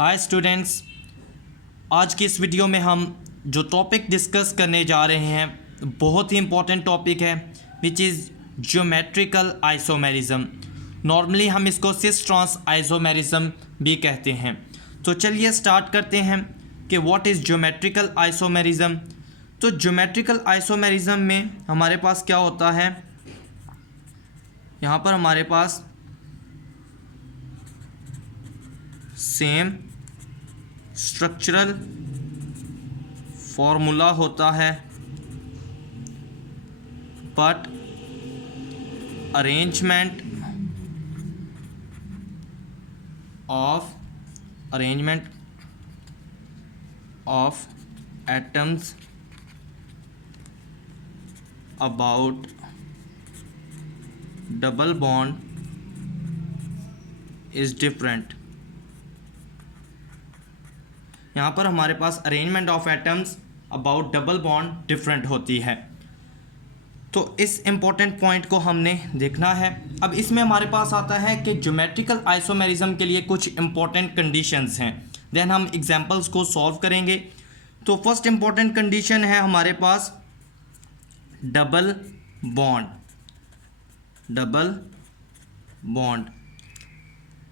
Hi students, आज की इस वीडियो में हम जो टॉपिक डिस्कस करने जा रहे हैं बहुत ही इम्पॉर्टेंट टॉपिक है which is geometrical isomerism. Normally हम इसको सिस ट्रांस आइसोमेरिज्म भी कहते हैं। तो चलिए स्टार्ट करते हैं कि व्हाट इज़ ज्योमेट्रिकल आइसोमेरिज्म। तो ज्योमेट्रिकल आइसोमेरिज्म में हमारे पास क्या होता है, यहाँ पर हमारे पास सेम स्ट्रक्चरल फॉर्मूला होता है but arrangement of atoms about double bond is different. यहाँ पर हमारे पास arrangement of atoms about double bond different होती है। तो इस इम्पोर्टेंट पॉइंट को हमने देखना है। अब इसमें हमारे पास आता है कि ज्योमेट्रिकल आइसोमेरिज्म के लिए कुछ इम्पोर्टेंट कंडीशंस हैं, देन हम एग्जांपल्स को सॉल्व करेंगे। तो फर्स्ट इम्पोर्टेंट कंडीशन है हमारे पास डबल बॉन्ड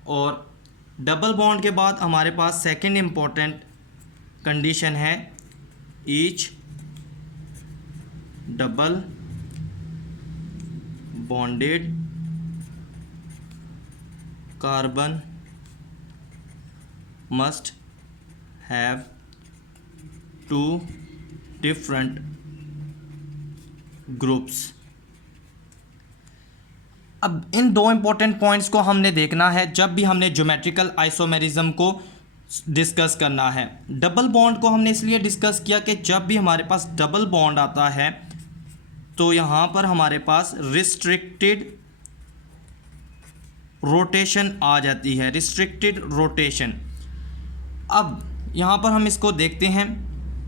और डबल बॉन्ड के बाद हमारे पास सेकंड इम्पोर्टेंट कंडीशन है each double bonded carbon must have two different groups. अब इन दो इम्पॉर्टेंट पॉइंट्स को हमने देखना है जब भी हमने ज्योमेट्रिकल आइसोमेरिज्म को डिस्कस करना है। डबल बॉन्ड को हमने इसलिए डिस्कस किया कि जब भी हमारे पास डबल बॉन्ड आता है तो यहाँ पर हमारे पास रिस्ट्रिक्टेड रोटेशन आ जाती है, रिस्ट्रिक्टेड रोटेशन। अब यहाँ पर हम इसको देखते हैं।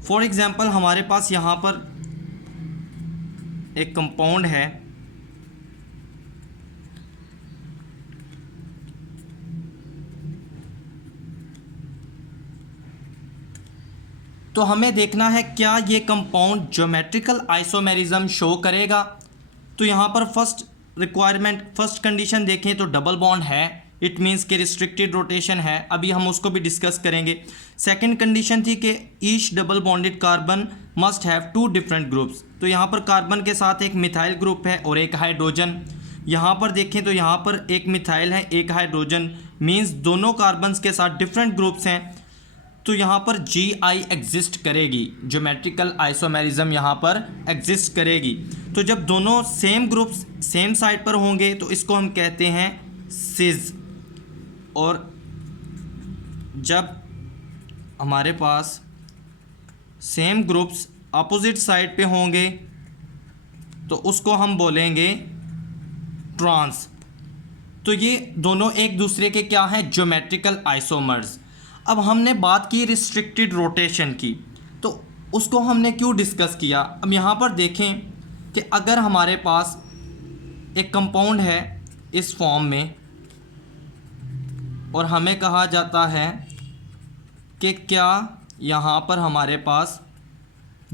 फॉर एग्जांपल हमारे पास यहाँ पर एक कंपाउंड है, तो हमें देखना है क्या ये कंपाउंड ज्योमेट्रिकल आइसोमेरिज्म शो करेगा। तो यहाँ पर फर्स्ट कंडीशन देखें तो डबल बॉन्ड है, इट मीन्स कि रिस्ट्रिक्टेड रोटेशन है। अभी हम उसको भी डिस्कस करेंगे। सेकंड कंडीशन थी कि each double bonded carbon must have two different groups. तो यहाँ पर कार्बन के साथ एक मिथाइल ग्रुप है और एक हाइड्रोजन। यहाँ पर देखें तो यहाँ पर एक मिथाइल है, एक हाइड्रोजन, मीन्स दोनों कार्बन्स के साथ डिफरेंट ग्रुप्स हैं। तो यहाँ पर GI एग्जिस्ट करेगी, ज्योमेट्रिकल आइसोमेरिज्म यहाँ पर एग्जिस्ट करेगी। तो जब दोनों सेम ग्रुप्स सेम साइड पर होंगे तो इसको हम कहते हैं सिज। और जब हमारे पास सेम ग्रुप्स अपोजिट साइड पे होंगे तो उसको हम बोलेंगे ट्रांस। तो ये दोनों एक दूसरे के क्या हैं, ज्योमेट्रिकल आइसोमर्स। अब हमने बात की रिस्ट्रिक्टेड रोटेशन की, तो उसको हमने क्यों डिस्कस किया। अब यहाँ पर देखें कि अगर हमारे पास एक कंपाउंड है इस फॉर्म में और हमें कहा जाता है कि क्या यहाँ पर हमारे पास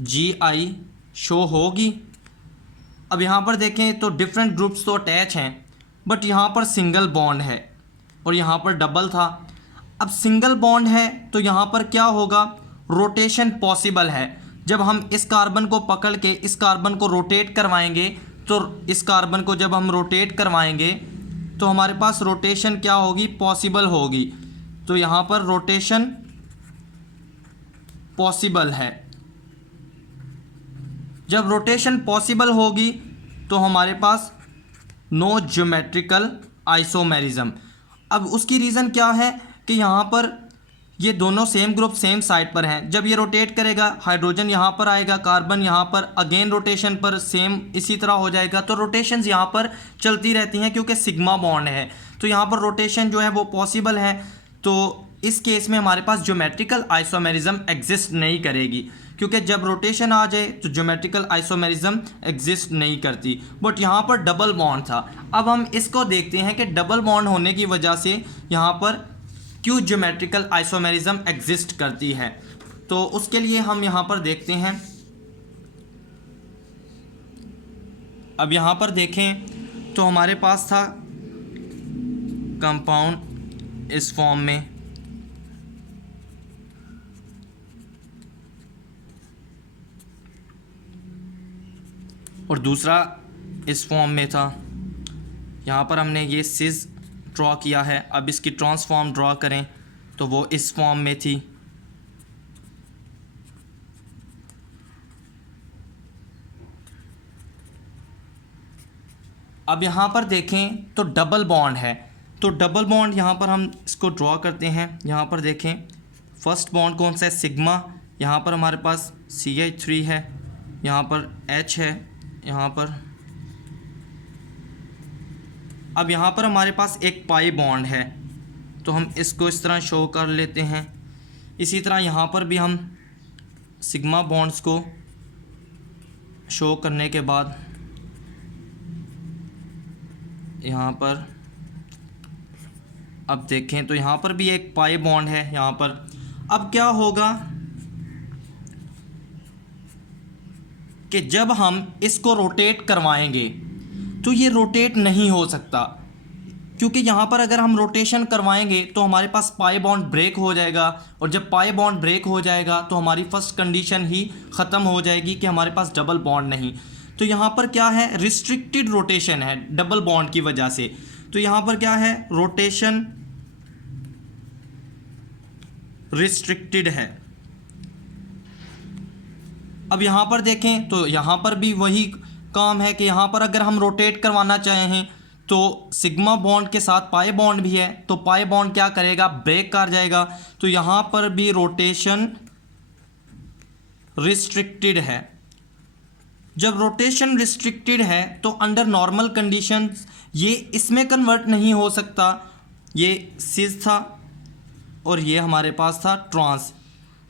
GI शो होगी। अब यहाँ पर देखें तो डिफरेंट ग्रुप्स तो अटैच हैं बट यहाँ पर सिंगल बॉन्ड है और यहाँ पर डबल था। अब सिंगल बॉन्ड है तो यहाँ पर क्या होगा, रोटेशन पॉसिबल है। जब हम इस कार्बन को पकड़ के इस कार्बन को रोटेट करवाएंगे तो इस कार्बन को जब हम रोटेट करवाएंगे तो हमारे पास रोटेशन क्या होगी, पॉसिबल होगी। तो यहाँ पर रोटेशन पॉसिबल है। जब रोटेशन पॉसिबल होगी तो हमारे पास नो ज्योमेट्रिकल आइसोमेरिज्म। अब उसकी रीज़न क्या है कि यहाँ पर ये दोनों सेम ग्रुप सेम साइड पर हैं। जब ये रोटेट करेगा हाइड्रोजन यहाँ पर आएगा, कार्बन यहाँ पर, अगेन रोटेशन पर सेम इसी तरह हो जाएगा। तो रोटेशंस यहाँ पर चलती रहती हैं क्योंकि सिग्मा बॉन्ड है। तो यहाँ पर रोटेशन जो है वो पॉसिबल है। तो इस केस में हमारे पास ज्योमेट्रिकल आइसोमेरिज्म एग्जिस्ट नहीं करेगी, क्योंकि जब रोटेशन आ जाए तो ज्योमेट्रिकल आइसोमेरिज्म एग्जिस्ट नहीं करती। बट यहाँ पर डबल बॉन्ड था। अब हम इसको देखते हैं कि डबल बॉन्ड होने की वजह से यहाँ पर क्यों ज्योमेट्रिकल आइसोमेरिज्म एग्जिस्ट करती है। तो उसके लिए हम यहाँ पर देखते हैं। अब यहाँ पर देखें तो हमारे पास था कंपाउंड इस फॉर्म में, और दूसरा इस फॉर्म में था। यहाँ पर हमने ये सिस ड्रॉ किया है। अब इसकी ट्रांसफॉर्म ड्रॉ करें तो वो इस फॉर्म में थी। अब यहाँ पर देखें तो डबल बॉन्ड है, तो डबल बॉन्ड यहाँ पर हम इसको ड्रॉ करते हैं। यहाँ पर देखें फर्स्ट बॉन्ड कौन सा है, सिग्मा। यहाँ पर हमारे पास CH3 है, यहाँ पर H है, यहाँ पर। अब यहाँ पर हमारे पास एक पाई बॉन्ड है, तो हम इसको इस तरह शो कर लेते हैं। इसी तरह यहाँ पर भी हम सिग्मा बॉन्ड्स को शो करने के बाद यहाँ पर अब देखें तो यहाँ पर भी एक पाई बॉन्ड है यहाँ पर। अब क्या होगा कि जब हम इसको रोटेट करवाएंगे तो ये रोटेट नहीं हो सकता, क्योंकि यहाँ पर अगर हम रोटेशन करवाएंगे तो हमारे पास पाई बॉन्ड ब्रेक हो जाएगा, और जब पाई बॉन्ड ब्रेक हो जाएगा तो हमारी फर्स्ट कंडीशन ही ख़त्म हो जाएगी कि हमारे पास डबल बॉन्ड नहीं। तो यहाँ पर क्या है, रिस्ट्रिक्टेड रोटेशन है डबल बॉन्ड की वजह से। तो यहाँ पर क्या है, रोटेशन रिस्ट्रिक्टेड है। अब यहाँ पर देखें तो यहाँ पर भी वही काम है कि यहाँ पर अगर हम रोटेट करवाना चाहें तो सिग्मा बॉन्ड के साथ पाई बॉन्ड भी है, तो पाई बॉन्ड क्या करेगा, ब्रेक कर जाएगा। तो यहाँ पर भी रोटेशन रिस्ट्रिक्टेड है। जब रोटेशन रिस्ट्रिक्टेड है तो अंडर नॉर्मल कंडीशंस ये इसमें कन्वर्ट नहीं हो सकता। ये सिस था और ये हमारे पास था ट्रांस,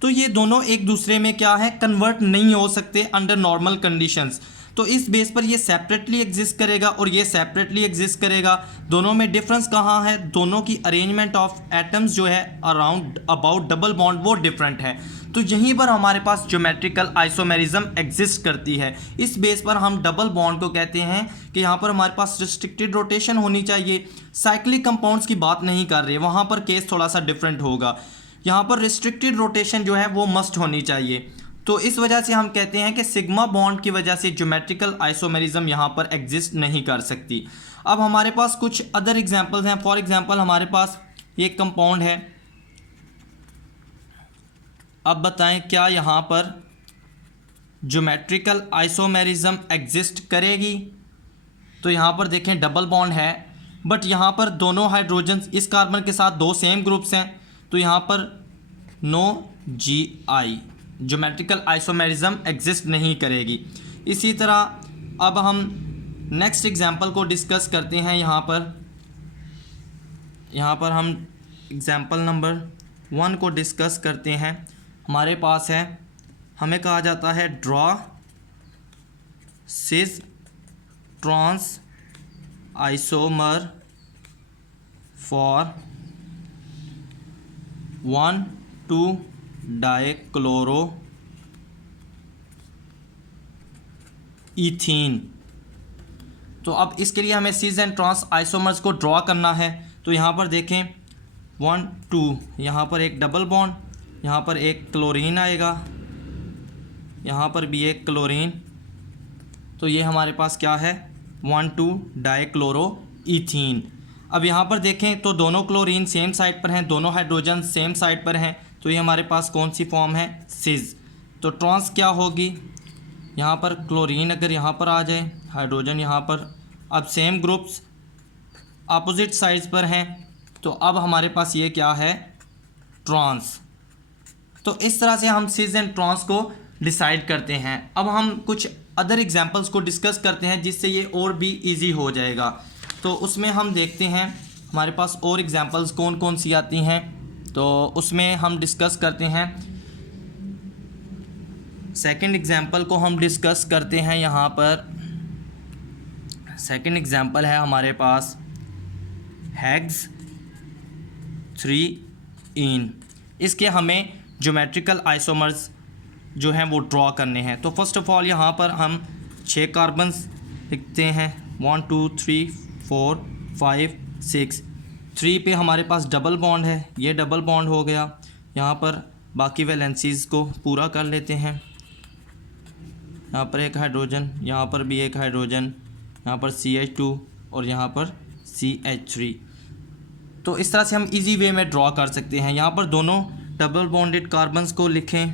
तो ये दोनों एक दूसरे में क्या है, कन्वर्ट नहीं हो सकते अंडर नॉर्मल कंडीशंस। तो इस बेस पर ये सेपरेटली एग्जिस्ट करेगा और ये सेपरेटली एग्जिस्ट करेगा। दोनों में डिफरेंस कहाँ है, दोनों की अरेंजमेंट ऑफ एटम्स जो है अराउंड अबाउट डबल बॉन्ड वो डिफरेंट है। तो यहीं पर हमारे पास ज्योमेट्रिकल आइसोमेरिज्म एग्जिस्ट करती है। इस बेस पर हम डबल बॉन्ड को कहते हैं कि यहाँ पर हमारे पास रिस्ट्रिक्टेड रोटेशन होनी चाहिए। साइक्लिक कंपाउंड्स की बात नहीं कर रहे, वहाँ पर केस थोड़ा सा डिफरेंट होगा। यहाँ पर रिस्ट्रिक्टेड रोटेशन जो है वो मस्ट होनी चाहिए। तो इस वजह से हम कहते हैं कि सिग्मा बॉन्ड की वजह से ज्योमेट्रिकल आइसोमेरिज्म यहाँ पर एग्जिस्ट नहीं कर सकती। अब हमारे पास कुछ अदर एग्जांपल्स हैं। फॉर एग्जांपल हमारे पास एक कंपाउंड है। अब बताएं क्या यहाँ पर ज्योमेट्रिकल आइसोमेरिज्म एग्जिस्ट करेगी। तो यहाँ पर देखें डबल बॉन्ड है, बट यहाँ पर दोनों हाइड्रोजन्स इस कार्बन के साथ दो सेम ग्रुप्स हैं, तो यहाँ पर no GI geometrical isomerism exist नहीं करेगी। इसी तरह अब हम नेक्स्ट एग्जांपल को डिस्कस करते हैं। यहाँ पर हम एग्जांपल नंबर 1 को डिस्कस करते हैं। हमारे पास है, हमें कहा जाता है draw cis trans isomer for 1,2 dichloro ethene. तो अब इसके लिए हमें सिस एंड ट्रांस आइसोमर्स को ड्रॉ करना है। तो यहाँ पर देखें 1 2, यहाँ पर एक डबल बॉन्ड, यहाँ पर एक क्लोरीन आएगा, यहाँ पर भी एक क्लोरीन। तो ये हमारे पास क्या है, 1,2 डाइक्लोरो ईथीन। अब यहाँ पर देखें तो दोनों क्लोरीन सेम साइड पर हैं, दोनों हाइड्रोजन सेम साइड पर हैं, तो ये हमारे पास कौन सी फॉर्म है, सिस। तो ट्रांस क्या होगी, यहाँ पर क्लोरीन अगर यहाँ पर आ जाए, हाइड्रोजन यहाँ पर, अब सेम ग्रुप्स अपोजिट साइड्स पर हैं, तो अब हमारे पास ये क्या है, ट्रांस। तो इस तरह से हम सिस एंड ट्रांस को डिसाइड करते हैं। अब हम कुछ अदर एग्जांपल्स को डिस्कस करते हैं जिससे ये और भी इजी हो जाएगा। तो उसमें हम देखते हैं हमारे पास और एग्जांपल्स कौन कौन सी आती हैं। तो उसमें हम डिस्कस करते हैं, सेकंड एग्जांपल को हम डिस्कस करते हैं। यहाँ पर सेकंड एग्जांपल है हमारे पास हेक्स 3 इन। इसके हमें ज्योमेट्रिकल आइसोमर्स जो हैं वो ड्रॉ करने हैं। तो फर्स्ट ऑफ ऑल यहाँ पर हम 6 कार्बन्स लिखते हैं, 1 2 3 4 5 6। 3 पे हमारे पास डबल बॉन्ड है, ये डबल बॉन्ड हो गया। यहाँ पर बाकी वैलेंसीज़ को पूरा कर लेते हैं। यहाँ पर एक हाइड्रोजन, यहाँ पर भी एक हाइड्रोजन, यहाँ पर CH2 और यहाँ पर CH3। तो इस तरह से हम इजी वे में ड्रॉ कर सकते हैं। यहाँ पर दोनों डबल बॉन्डेड कार्बन्स को लिखें।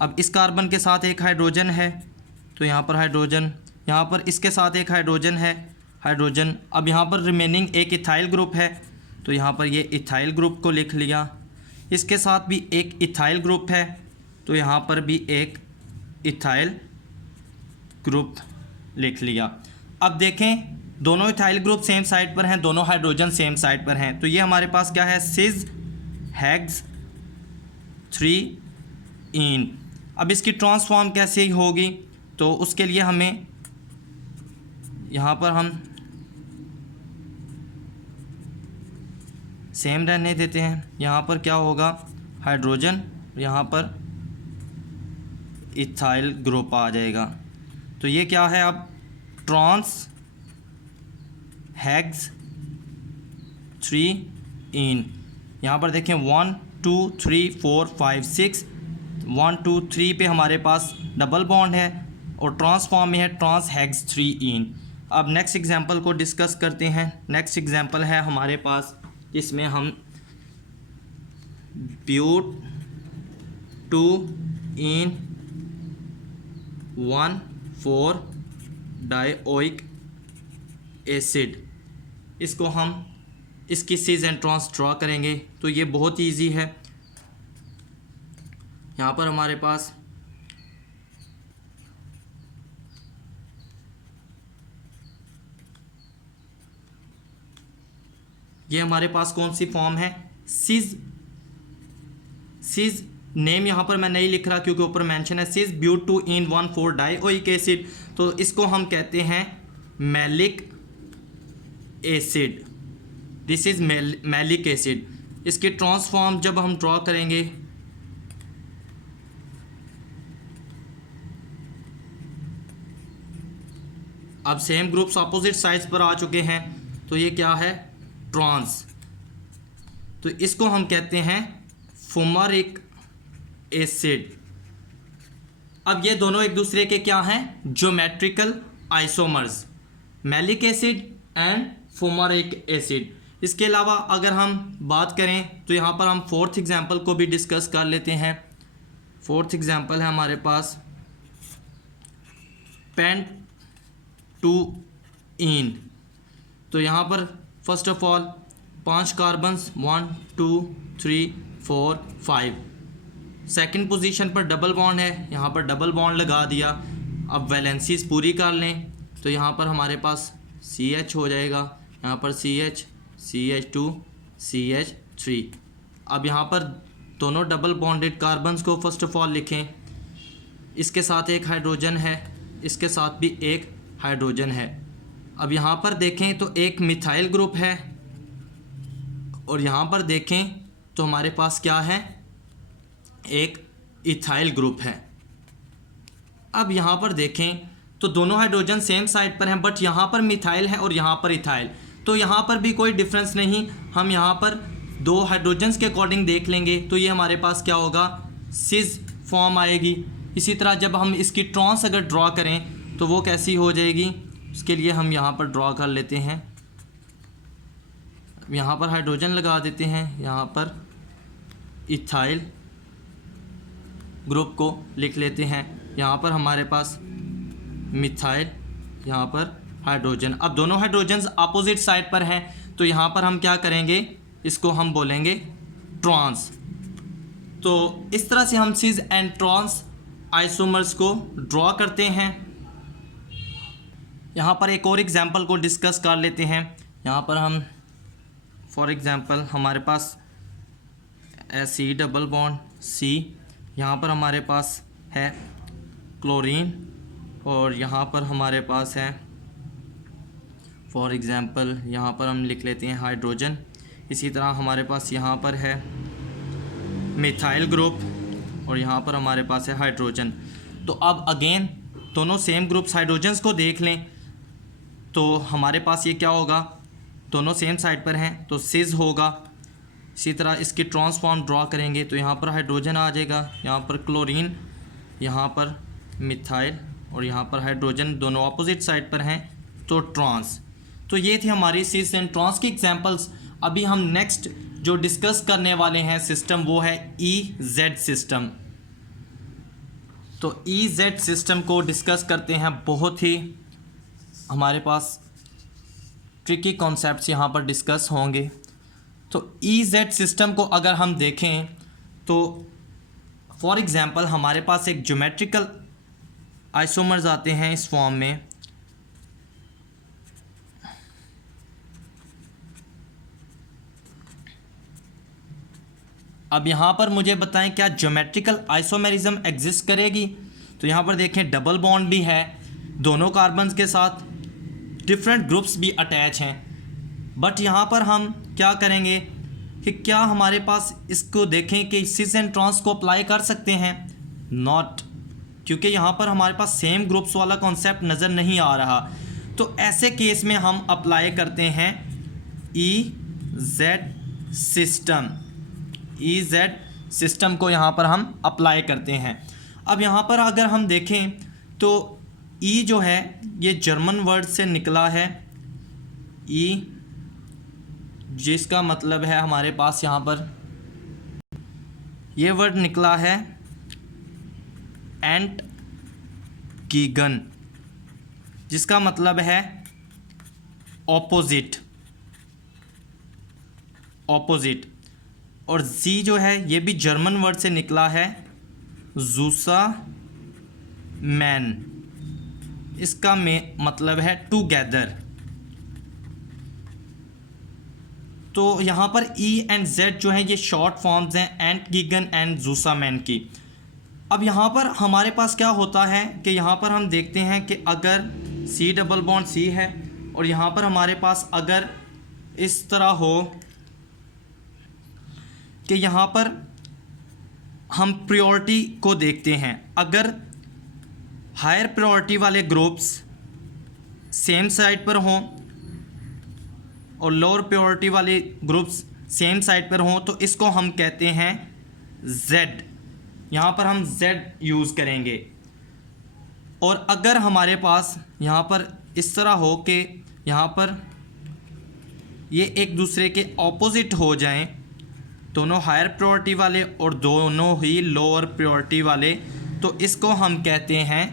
अब इस कार्बन के साथ एक हाइड्रोजन है, तो यहाँ पर हाइड्रोजन, यहाँ पर इसके साथ एक हाइड्रोजन है, हाइड्रोजन। अब यहाँ पर रिमेनिंग एक इथाइल ग्रुप है, तो यहाँ पर ये इथाइल ग्रुप को लिख लिया। इसके साथ भी एक इथाइल ग्रुप है, तो यहाँ पर भी एक इथाइल ग्रुप लिख लिया। अब देखें दोनों इथाइल ग्रुप सेम साइड पर हैं, दोनों हाइड्रोजन सेम साइड पर हैं, तो ये हमारे पास क्या है, सिस हेक्स 3 इन। अब इसकी ट्रांसफॉर्म कैसे होगी, तो उसके लिए हमें यहाँ पर हम सेम रहने देते हैं। यहाँ पर क्या होगा, हाइड्रोजन, यहाँ पर इथाइल ग्रुप आ जाएगा। तो ये क्या है, अब ट्रांस हेक्स 3 इन। यहाँ पर देखें 1 2 3 4 5 6, 1 2 3 पे हमारे पास डबल बॉन्ड है और ट्रांसफॉर्म में है ट्रांस हेक्स 3 इन। अब नेक्स्ट एग्जांपल को डिस्कस करते हैं। नेक्स्ट एग्जांपल है हमारे पास, इसमें हम ब्यूट 2 इन 1 4 डाइओइक एसिड, इसको हम इसकी सिस एंड ट्रांस ड्रॉ करेंगे। तो ये बहुत ईजी है। यहाँ पर हमारे पास ये हमारे पास कौन सी फॉर्म है, सिस। सिस नेम यहाँ पर मैं नहीं लिख रहा क्योंकि ऊपर मेंशन है, सिस ब्यूट 2 इन 1 4 डाइओइक एसिड। तो इसको हम कहते हैं malic acid, this is malic acid. इसकी ट्रांसफॉर्म जब हम ड्रॉ करेंगे, अब सेम ग्रुप्स अपोजिट साइड्स पर आ चुके हैं, तो ये क्या है, ट्रांस। तो इसको हम कहते हैं फुमारिक एसिड। अब ये दोनों एक दूसरे के क्या हैं, geometrical isomers, maleic acid and fumaric acid. इसके अलावा अगर हम बात करें तो यहाँ पर हम फोर्थ एग्जांपल को भी डिस्कस कर लेते हैं। फोर्थ एग्जांपल है हमारे पास पेंट 2 इन। तो यहाँ पर first of all 5 carbons, 1 2 3 4 5। Second position पर डबल बॉन्ड है, यहाँ पर डबल बॉन्ड लगा दिया। अब वैलेंसीज पूरी कर लें, तो यहाँ पर हमारे पास CH हो जाएगा, यहाँ पर CH CH2 CH3। अब यहाँ पर दोनों डबल बॉन्डेड कार्बन्स को फर्स्ट ऑफ ऑल लिखें। इसके साथ एक हाइड्रोजन है, इसके साथ भी एक हाइड्रोजन है। अब यहाँ पर देखें तो एक मिथाइल ग्रुप है और यहाँ पर देखें तो हमारे पास क्या है, एक इथाइल ग्रुप है। अब यहाँ पर देखें तो दोनों हाइड्रोजन सेम साइड पर हैं, बट यहाँ पर मिथाइल है और यहाँ पर इथाइल, तो यहाँ पर भी कोई डिफरेंस नहीं। हम यहाँ पर 2 हाइड्रोजन्स के अकॉर्डिंग देख लेंगे, तो ये हमारे पास क्या होगा, सिस फॉर्म आएगी। इसी तरह जब हम इसकी ट्रांस अगर ड्रॉ करें तो वो कैसी हो जाएगी, उसके लिए हम यहाँ पर ड्रॉ कर लेते हैं। यहाँ पर हाइड्रोजन लगा देते हैं, यहाँ पर इथाइल ग्रुप को लिख लेते हैं। यहाँ पर हमारे पास मिथाइल, यहाँ पर हाइड्रोजन। अब दोनों हाइड्रोजन्स अपोजिट साइड पर हैं, तो यहाँ पर हम क्या करेंगे, इसको हम बोलेंगे ट्रांस। तो इस तरह से हम सिस एंड ट्रांस आइसोमर्स को ड्रॉ करते हैं। यहाँ पर एक और एग्जांपल को डिस्कस कर लेते हैं। यहाँ पर हम फॉर एग्जांपल हमारे पास Ac डबल बॉन्ड C, यहाँ पर हमारे पास है क्लोरीन और यहाँ पर हमारे पास है फॉर एग्जांपल यहाँ पर हम लिख लेते हैं हाइड्रोजन। इसी तरह हमारे पास यहाँ पर है मिथाइल ग्रुप, और यहाँ पर हमारे पास है हाइड्रोजन। तो अब अगेन दोनों सेम ग्रुप्स हाइड्रोजन्स को देख लें तो हमारे पास ये क्या होगा, दोनों सेम साइड पर हैं तो सिस होगा। इसी तरह इसकी ट्रांसफॉर्म ड्रॉ करेंगे तो यहाँ पर हाइड्रोजन आ जाएगा, यहाँ पर क्लोरीन, यहाँ पर मिथाइल और यहाँ पर हाइड्रोजन, दोनों ऑपोजिट साइड पर हैं तो ट्रांस। तो ये थी हमारी सिस एंड ट्रांस की एग्जांपल्स। अभी हम नेक्स्ट जो डिस्कस करने वाले हैं सिस्टम वो है EZ सिस्टम। तो EZ सिस्टम को डिस्कस करते हैं, बहुत ही हमारे पास ट्रिकी कॉन्सेप्ट्स यहाँ पर डिस्कस होंगे। तो EZ सिस्टम को अगर हम देखें तो फॉर एग्ज़ाम्पल हमारे पास एक ज्योमेट्रिकल आइसोमर्स आते हैं इस फॉर्म में। अब यहाँ पर मुझे बताएं क्या ज्योमेट्रिकल आइसोमेरिज्म एग्जिस्ट करेगी। तो यहाँ पर देखें डबल बॉन्ड भी है, दोनों कार्बन्स के साथ डिफरेंट ग्रुप्स भी अटैच हैं, बट यहाँ पर हम क्या करेंगे कि क्या हमारे पास इसको देखें कि सिस एंड ट्रांस को अप्लाई कर सकते हैं, नॉट, क्योंकि यहाँ पर हमारे पास सेम ग्रुप्स वाला कॉन्सेप्ट नज़र नहीं आ रहा। तो ऐसे केस में हम अप्लाई करते हैं EZ सिस्टम। EZ सिस्टम को यहाँ पर हम अप्लाई करते हैं। अब यहाँ पर अगर हम देखें तो E जो है ये जर्मन वर्ड से निकला है, E, जिसका मतलब है हमारे पास यहाँ पर ये वर्ड निकला है एंट गीगन, जिसका मतलब है ऑपोजिट, ऑपोजिट। और जी जो है ये भी जर्मन वर्ड से निकला है जूसा मैन, इसका में मतलब है टुगेदर। तो यहाँ पर E एंड Z जो है ये शॉर्ट फॉर्म्स हैं एंट गीगन एंड जूसा मैन की। अब यहाँ पर हमारे पास क्या होता है कि यहाँ पर हम देखते हैं कि अगर C डबल बॉन्ड C है और यहाँ पर हमारे पास अगर इस तरह हो कि यहाँ पर हम प्रायोरिटी को देखते हैं, अगर हायर प्रायोरिटी वाले ग्रुप्स सेम साइड पर हों और लोअर प्रायोरिटी वाले ग्रुप्स सेम साइड पर हों तो इसको हम कहते हैं Z। यहाँ पर हम Z यूज़ करेंगे। और अगर हमारे पास यहाँ पर इस तरह हो कि यहाँ पर ये एक दूसरे के ऑपोजिट हो जाएं, दोनों हायर प्रायोरिटी वाले और दोनों ही लोअर प्रायोरिटी वाले, तो इसको हम कहते हैं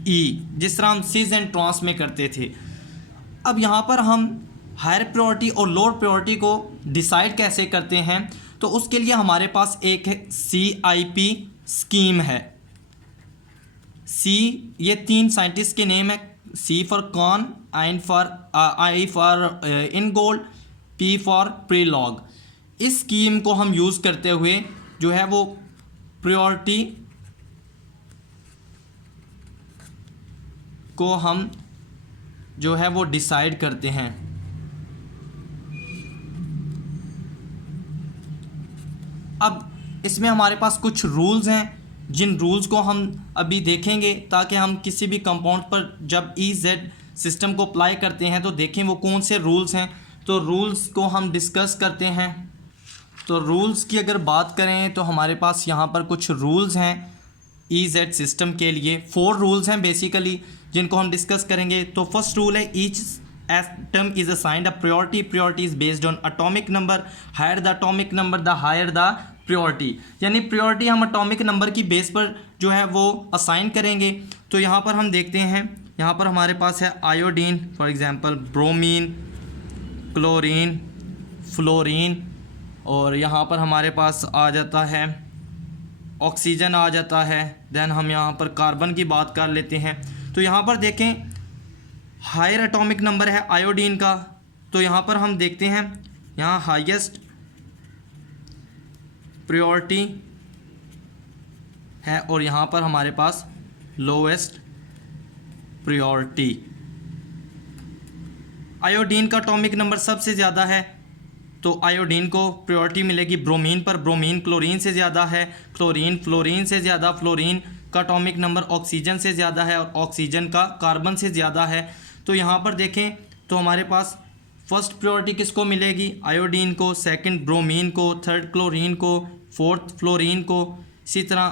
E, जिस तरह हम सिस एंड ट्रांस में करते थे। अब यहाँ पर हम हायर प्रायोरिटी और लोअर प्रायोरिटी को डिसाइड कैसे करते हैं, तो उसके लिए हमारे पास एक CIP स्कीम है। C ये 3 साइंटिस्ट के नेम है, C for Cahn, I for Ingold, P for Prelog. इस स्कीम को हम यूज़ करते हुए जो है वो प्रायोरिटी को हम जो है वो डिसाइड करते हैं। अब इसमें हमारे पास कुछ रूल्स हैं, जिन रूल्स को हम अभी देखेंगे ताकि हम किसी भी कंपाउंड पर जब EZ सिस्टम को अप्लाई करते हैं तो देखें वो कौन से रूल्स हैं। तो रूल्स को हम डिस्कस करते हैं। तो रूल्स की अगर बात करें तो हमारे पास यहाँ पर कुछ रूल्स हैं EZ सिस्टम के लिए। 4 रूल्स हैं बेसिकली जिनको हम डिस्कस करेंगे। तो फर्स्ट रूल है each atom is assigned a priority, priority is based on atomic number, higher the atomic number the higher the priority. यानी प्रायोरिटी हम एटॉमिक नंबर की बेस पर जो है वो असाइन करेंगे। तो यहाँ पर हम देखते हैं, यहाँ पर हमारे पास है iodine, for example bromine, chlorine, fluorine, और यहाँ पर हमारे पास आ जाता है ऑक्सीजन आ जाता है। देन हम यहाँ पर कार्बन की बात कर लेते हैं। तो यहाँ पर देखें हायर एटॉमिक नंबर है आयोडीन का, तो यहाँ पर हम देखते हैं यहाँ हाईएस्ट प्रायोरिटी है और यहाँ पर हमारे पास लोवेस्ट प्रायोरिटी। आयोडीन का एटॉमिक नंबर सबसे ज़्यादा है तो आयोडीन को प्रायोरिटी मिलेगी ब्रोमीन पर। ब्रोमीन क्लोरीन से ज़्यादा है, क्लोरीन फ्लोरीन से ज़्यादा, फ्लोरीन का एटॉमिक नंबर ऑक्सीजन से ज़्यादा है और ऑक्सीजन का कार्बन से ज़्यादा है। तो यहाँ पर देखें तो हमारे पास फर्स्ट प्रायोरिटी किसको मिलेगी, आयोडीन को, सेकंड ब्रोमीन को, थर्ड क्लोरीन को, फोर्थ फ्लोरीन को। इसी तरह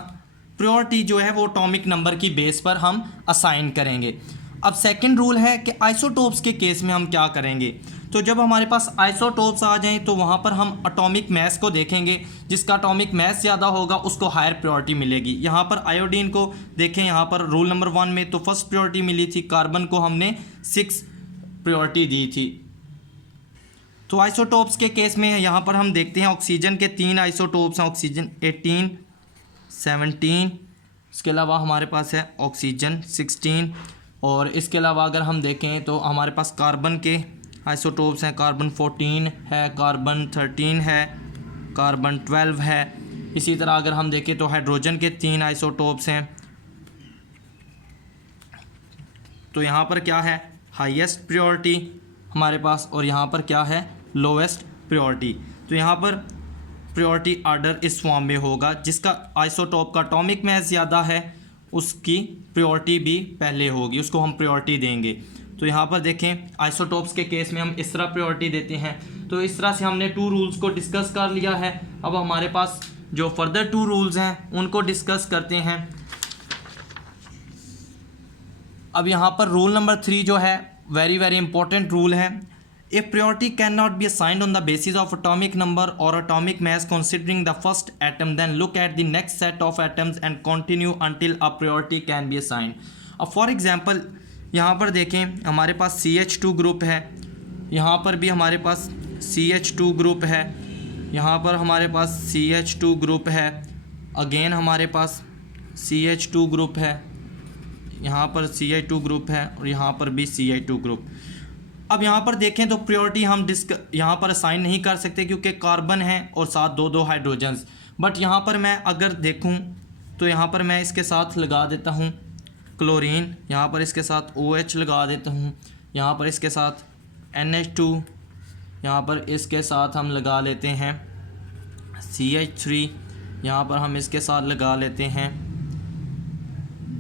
प्रायोरिटी जो है वो एटॉमिक नंबर की बेस पर हम असाइन करेंगे। अब सेकंड रूल है कि आइसोटोप्स के केस में हम क्या करेंगे। तो जब हमारे पास आइसोटोप्स आ जाएं तो वहाँ पर हम एटॉमिक मास को देखेंगे, जिसका एटॉमिक मास ज़्यादा होगा उसको हायर प्रायोरिटी मिलेगी। यहाँ पर आयोडीन को देखें, यहाँ पर रूल नंबर 1 में तो फर्स्ट प्रायोरिटी मिली थी, कार्बन को हमने 6 प्रायोरिटी दी थी। तो आइसोटोप्स के केस में यहाँ पर हम देखते हैं ऑक्सीजन के 3 आइसोटोप्स हैं, ऑक्सीजन 18, 17, इसके अलावा हमारे पास है ऑक्सीजन 16। और इसके अलावा अगर हम देखें तो हमारे पास कार्बन के आइसोटोप्स हैं, कार्बन 14 है, कार्बन 13 है, कार्बन 12 है। इसी तरह अगर हम देखें तो हाइड्रोजन के 3 आइसोटोप्स हैं। तो यहाँ पर क्या है, हाईएस्ट प्रायोरिटी हमारे पास, और यहाँ पर क्या है, लोवेस्ट प्रायोरिटी। तो यहाँ पर प्रायोरिटी आर्डर इस फॉर्म में होगा, जिसका आइसोटोप का एटॉमिक मास ज़्यादा है उसकी प्रायोरिटी भी पहले होगी, उसको हम प्रायोरिटी देंगे। तो यहाँ पर देखें आइसोटोप्स के केस में हम इस तरह प्रायोरिटी देते हैं। तो इस तरह से हमने 2 रूल्स को डिस्कस कर लिया है। अब हमारे पास जो फर्दर 2 रूल्स हैं उनको डिस्कस करते हैं। अब यहाँ पर रूल नंबर 3 जो है वेरी वेरी इंपॉर्टेंट रूल है। A priority can not be assigned on the basis of atomic number और atomic mass considering the first atom, then look at the next set of atoms and continue until a priority can be assigned. अब for example यहाँ पर देखें हमारे पास CH2 group है, यहाँ पर भी हमारे पास CH2 ग्रुप है, यहाँ पर हमारे पास CH2 ग्रुप है, अगेन हमारे पास CH2 ग्रुप है, यहाँ पर CH2 ग्रुप है और यहाँ पर भी CH2 ग्रुप। अब यहाँ पर देखें तो प्रायोरिटी हम यहाँ पर असाइन नहीं कर सकते क्योंकि कार्बन है और साथ 2 हाइड्रोजन्स। बट यहाँ पर मैं अगर देखूँ तो यहाँ पर मैं इसके साथ लगा देता हूँ क्लोरीन, यहाँ पर इसके साथ OH लगा देता हूँ, यहाँ पर इसके साथ NH2, यहाँ पर इसके साथ हम लगा लेते हैं CH3, यहाँ पर हम इसके साथ लगा लेते हैं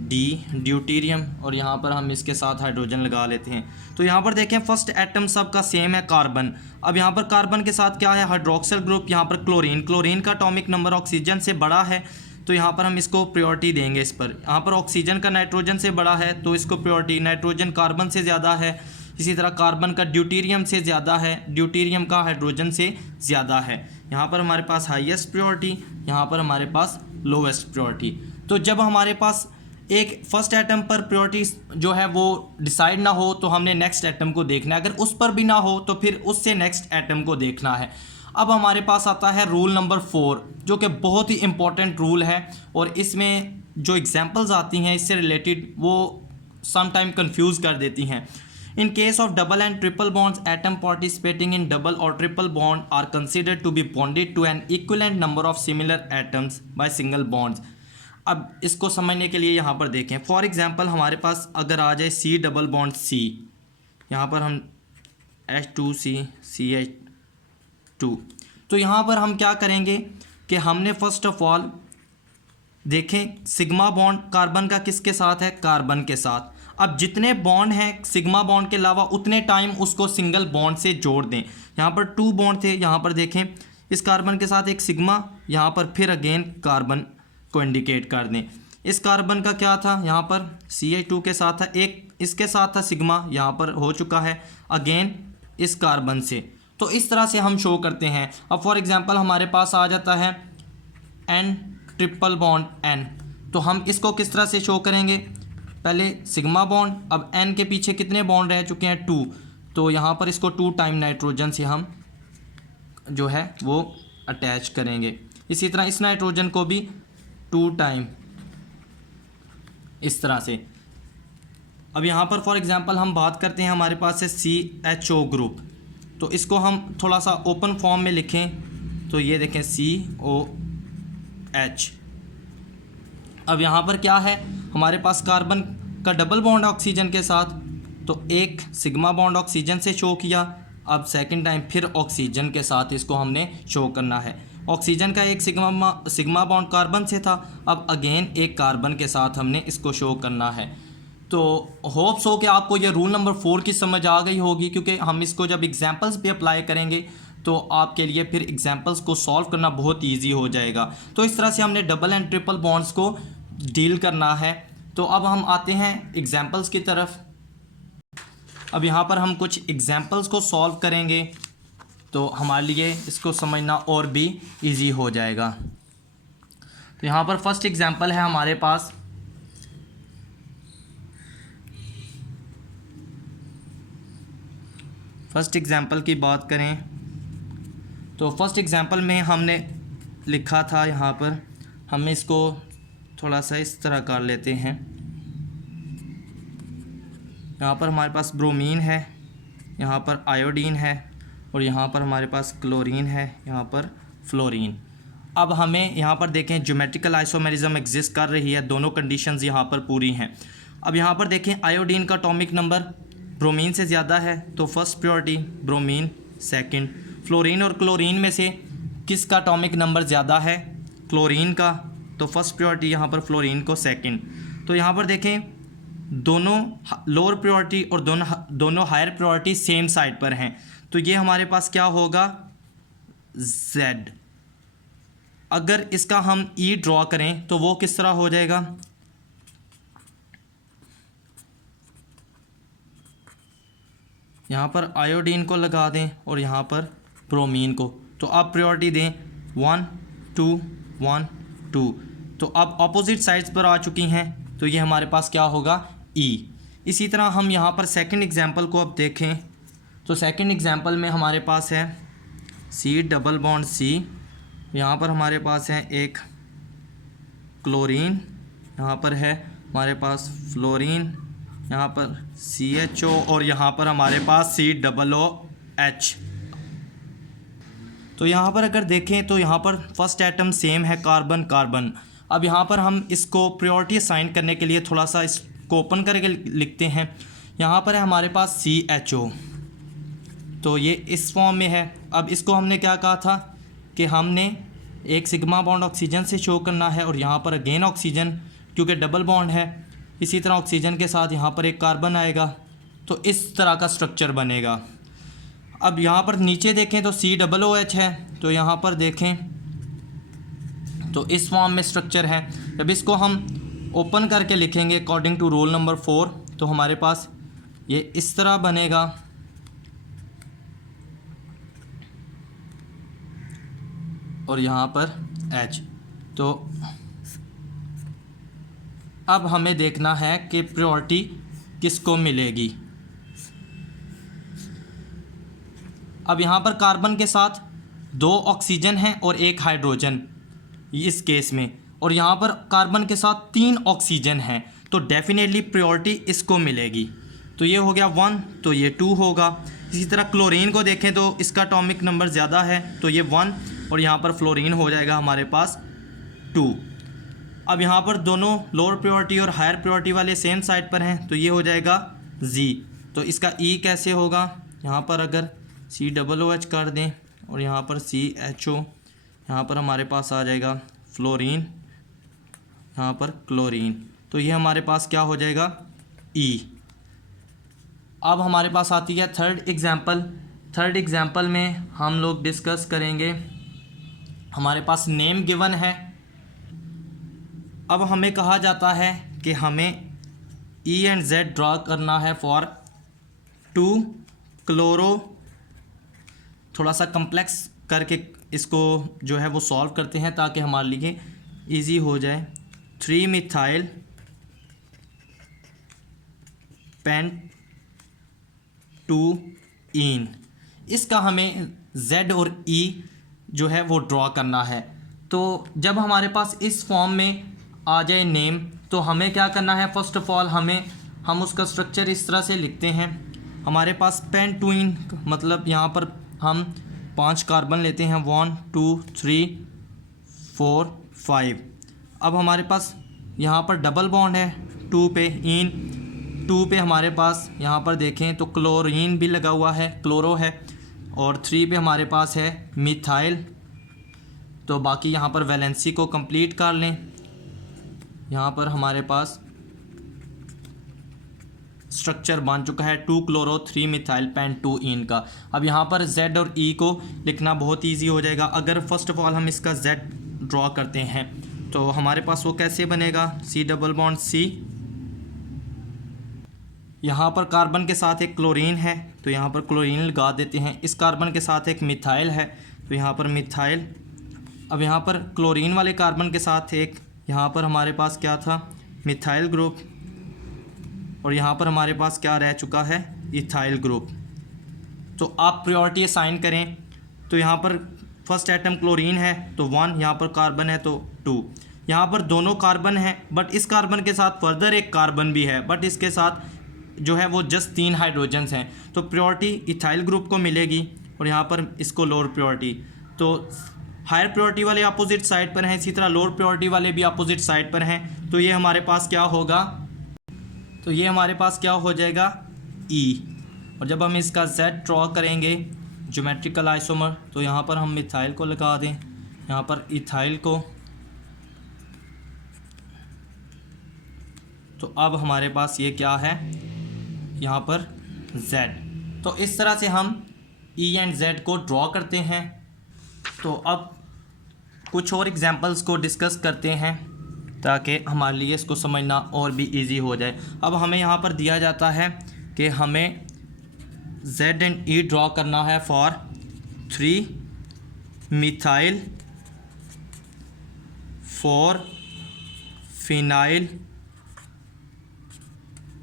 ड्यूटीरियम और यहाँ पर हम इसके साथ हाइड्रोजन लगा लेते हैं। तो यहाँ पर देखें फर्स्ट एटम सबका सेम है कार्बन। अब यहाँ पर कार्बन के साथ क्या है, हाइड्रोक्सिल ग्रुप, यहाँ पर क्लोरीन का एटॉमिक नंबर ऑक्सीजन से बड़ा है तो यहाँ पर हम इसको प्रायोरिटी देंगे इस पर। यहाँ पर ऑक्सीजन का नाइट्रोजन से बड़ा है तो इसको प्रायोरिटी, नाइट्रोजन कार्बन से ज़्यादा है, इसी तरह कार्बन का ड्यूटीरियम से ज़्यादा है, ड्यूटीरियम का हाइड्रोजन से ज़्यादा है। यहाँ पर हमारे पास हाईएस्ट प्रायोरिटी, यहाँ पर हमारे पास लोवेस्ट प्रायोरिटी। तो जब हमारे पास एक फर्स्ट एटम पर प्रायोरिटी जो है वो डिसाइड ना हो तो हमने नेक्स्ट एटम को देखना है, अगर उस पर भी ना हो तो फिर उससे नेक्स्ट एटम को देखना है। अब हमारे पास आता है रूल नंबर 4 जो कि बहुत ही इंपॉर्टेंट रूल है और इसमें जो एग्जांपल्स आती हैं इससे रिलेटेड वो समटाइम कंफ्यूज कर देती हैं। In case of double and triple bonds, atom participating in double और triple bond are considered to be bonded to an equivalent number of similar atoms by single bonds. अब इसको समझने के लिए यहाँ पर देखें, फॉर एग्जांपल हमारे पास अगर आ जाए C डबल बॉन्ड C, यहाँ पर हम H2C CH2, तो यहाँ पर हम क्या करेंगे कि हमने फर्स्ट ऑफ ऑल देखें सिग्मा बॉन्ड कार्बन का किसके साथ है, कार्बन के साथ। अब जितने बॉन्ड हैं सिग्मा बॉन्ड के अलावा उतने टाइम उसको सिंगल बॉन्ड से जोड़ दें। यहाँ पर 2 बॉन्ड थे, यहाँ पर देखें इस कार्बन के साथ एक सिग्मा, यहाँ पर फिर अगेन कार्बन को इंडिकेट कर दें। इस कार्बन का क्या था, यहाँ पर CH2 के साथ था, एक इसके साथ था सिग्मा, यहाँ पर हो चुका है अगेन इस कार्बन से। तो इस तरह से हम शो करते हैं। अब फॉर एग्जांपल हमारे पास आ जाता है N ट्रिपल बॉन्ड N, तो हम इसको किस तरह से शो करेंगे, पहले सिग्मा बॉन्ड, अब N के पीछे कितने बॉन्ड रह चुके हैं 2, तो यहाँ पर इसको 2 टाइम नाइट्रोजन से हम जो है वो अटैच करेंगे। इसी तरह इस नाइट्रोजन को भी 2 टाइम इस तरह से। अब यहाँ पर फॉर एग्जांपल हम बात करते हैं हमारे पास है CHO ग्रुप, तो इसको हम थोड़ा सा ओपन फॉर्म में लिखें तो ये देखें COH। अब यहाँ पर क्या है, हमारे पास कार्बन का डबल बॉन्ड ऑक्सीजन के साथ, तो एक सिग्मा बॉन्ड ऑक्सीजन से शो किया, अब सेकंड टाइम फिर ऑक्सीजन के साथ इसको हमने शो करना है। ऑक्सीजन का एक सिग्मा बॉन्ड कार्बन से था, अब अगेन एक कार्बन के साथ हमने इसको शो करना है। तो होप्स हो कि आपको ये रूल नंबर 4 की समझ आ गई होगी, क्योंकि हम इसको जब एग्जांपल्स पे अप्लाई करेंगे तो आपके लिए फिर एग्जांपल्स को सॉल्व करना बहुत ईजी हो जाएगा। तो इस तरह से हमने डबल एंड ट्रिपल बॉन्ड्स को डील करना है। तो अब हम आते हैं एग्जांपल्स की तरफ। अब यहाँ पर हम कुछ एग्जांपल्स को सॉल्व करेंगे तो हमारे लिए इसको समझना और भी इजी हो जाएगा। तो यहाँ पर फर्स्ट एग्जांपल है हमारे पास, फर्स्ट एग्जांपल की बात करें तो फर्स्ट एग्जांपल में हमने लिखा था, यहाँ पर हम इसको थोड़ा सा इस तरह कर लेते हैं। यहाँ पर हमारे पास ब्रोमीन है, यहाँ पर आयोडीन है और यहाँ पर हमारे पास क्लोरीन है, यहाँ पर फ्लोरीन। अब हमें यहाँ पर देखें ज्योमेट्रिकल आइसोमेरिज्म एग्जिस्ट कर रही है, दोनों कंडीशंस यहाँ पर पूरी हैं। अब यहाँ पर देखें आयोडीन का एटॉमिक नंबर ब्रोमीन से ज़्यादा है तो first priority bromine, second. Fluorine और क्लोरीन में से किसका एटॉमिक नंबर ज़्यादा है? क्लोरीन का, तो फर्स्ट प्रायोरिटी यहाँ पर फ्लोरीन को, सेकंड। तो यहाँ पर देखें दोनों लोअर प्रायोरिटी और दोनों हायर प्रायोरिटी सेम साइड पर हैं, तो ये हमारे पास क्या होगा? Z। अगर इसका हम E ड्रॉ करें तो वो किस तरह हो जाएगा? यहाँ पर आयोडीन को लगा दें और यहाँ पर ब्रोमीन को, तो आप प्रायोरिटी दें 1 2 1 2। तो अब ऑपोजिट साइड्स पर आ चुकी हैं, तो ये हमारे पास क्या होगा? E। इसी तरह हम यहाँ पर सेकंड एग्जांपल को अब देखें तो सेकंड एग्जांपल में हमारे पास है C डबल बॉन्ड C, यहाँ पर हमारे पास है एक क्लोरीन, यहाँ पर है हमारे पास फ्लोरीन, यहाँ पर CHO और यहाँ पर हमारे पास COOH। तो यहाँ पर अगर देखें तो यहाँ पर फर्स्ट एटम सेम है, कार्बन कार्बन। अब यहाँ पर हम इसको प्रायोरिटी असाइन करने के लिए थोड़ा सा इसको ओपन करके लिखते हैं। यहाँ पर है हमारे पास CHO, तो ये इस फॉर्म में है। अब इसको हमने क्या कहा था कि हमने एक सिग्मा बॉन्ड ऑक्सीजन से शो करना है और यहाँ पर अगेन ऑक्सीजन, क्योंकि डबल बॉन्ड है। इसी तरह ऑक्सीजन के साथ यहाँ पर एक कार्बन आएगा, तो इस तरह का स्ट्रक्चर बनेगा। अब यहाँ पर नीचे देखें तो COOH है, तो यहाँ पर देखें तो इस फॉर्म में स्ट्रक्चर है। जब इसको हम ओपन करके लिखेंगे अकॉर्डिंग टू रूल नंबर 4, तो हमारे पास ये इस तरह बनेगा। और यहाँ पर H। तो अब हमें देखना है कि प्रायोरिटी किसको मिलेगी। अब यहाँ पर कार्बन के साथ 2 ऑक्सीजन हैं और 1 हाइड्रोजन इस केस में, और यहाँ पर कार्बन के साथ 3 ऑक्सीजन हैं, तो डेफिनेटली प्रायोरिटी इसको मिलेगी। तो ये हो गया 1, तो ये 2 होगा। इसी तरह क्लोरीन को देखें तो इसका एटॉमिक नंबर ज़्यादा है, तो ये 1 और यहाँ पर फ्लोरीन हो जाएगा हमारे पास 2। अब यहाँ पर दोनों लोअर प्रायोरिटी और हायर प्रायोरिटी वाले सेम साइड पर हैं, तो ये हो जाएगा Z। तो इसका E कैसे होगा? यहाँ पर अगर COOH कर दें और यहाँ पर CHO, यहाँ पर हमारे पास आ जाएगा फ्लोरीन, यहाँ पर क्लोरीन, तो ये हमारे पास क्या हो जाएगा? E। अब हमारे पास आती है थर्ड एग्जांपल। थर्ड एग्जांपल में हम लोग डिस्कस करेंगे, हमारे पास नेम गिवन है। अब हमें कहा जाता है कि हमें E एंड Z ड्रा करना है फॉर 2 क्लोरो। थोड़ा सा कम्प्लेक्स करके इसको जो है वो सॉल्व करते हैं ताकि हमारे लिए इजी हो जाए। 3 मिथाइल पेंटूइन, इसका हमें Z और E जो है वो ड्रॉ करना है। तो जब हमारे पास इस फॉर्म में आ जाए नेम, तो हमें क्या करना है? फर्स्ट ऑफ ऑल हम उसका स्ट्रक्चर इस तरह से लिखते हैं। हमारे पास पेंटूइन मतलब यहाँ पर हम 5 कार्बन लेते हैं, 1 2 3 4 5। अब हमारे पास यहाँ पर डबल बॉन्ड है 2 पे, इन 2 पे हमारे पास यहाँ पर देखें तो क्लोरीन भी लगा हुआ है, क्लोरो है। और 3 पे हमारे पास है मिथाइल। तो बाकी यहाँ पर वैलेंसी को कंप्लीट कर लें। यहाँ पर हमारे पास स्ट्रक्चर बन चुका है 2 क्लोरो 3 मिथाइल पेंट 2 इन का। अब यहाँ पर Z और E को लिखना बहुत इजी हो जाएगा। अगर फर्स्ट ऑफ ऑल हम इसका Z ड्रॉ करते हैं तो हमारे पास वो कैसे बनेगा, C डबल बॉन्ड C। यहाँ पर कार्बन के साथ एक क्लोरीन है तो यहाँ पर क्लोरीन लगा देते हैं। इस कार्बन के साथ एक मिथाइल है तो यहाँ पर मिथाइल। अब यहाँ पर क्लोरीन वाले कार्बन के साथ एक, यहाँ पर हमारे पास क्या था, मिथाइल ग्रुप। और यहाँ पर हमारे पास क्या रह चुका है, इथाइल ग्रुप। तो आप प्रायोरिटी असाइन करें तो यहाँ पर फर्स्ट एटम क्लोरीन है तो 1, यहाँ पर कार्बन है तो 2। यहाँ पर दोनों कार्बन है बट इस कार्बन के साथ फर्दर एक कार्बन भी है बट इसके साथ जो है वो जस्ट 3 हाइड्रोजन्स हैं। तो प्रायोरिटी इथाइल ग्रुप को मिलेगी और यहाँ पर इसको लोअर प्रायोरिटी। तो हायर प्रायोरिटी वाले अपोजिट साइड पर हैं, इसी तरह लोअर प्रायोरिटी वाले भी अपोजिट साइड पर हैं। तो ये हमारे पास क्या होगा, तो ये हमारे पास क्या हो जाएगा, E। और जब हम इसका Z ड्रॉ करेंगे ज्योमेट्रिकल आइसोमर तो यहाँ पर हम मिथाइल को लगा दें, यहाँ पर इथाइल को। तो अब हमारे पास ये क्या है, यहाँ पर Z। तो इस तरह से हम E एंड Z को ड्रॉ करते हैं। तो अब कुछ और एग्जांपल्स को डिस्कस करते हैं ताकि हमारे लिए इसको समझना और भी इजी हो जाए। अब हमें यहाँ पर दिया जाता है कि हमें Z एंड E ड्रॉ करना है for 3 methyl 4 phenyl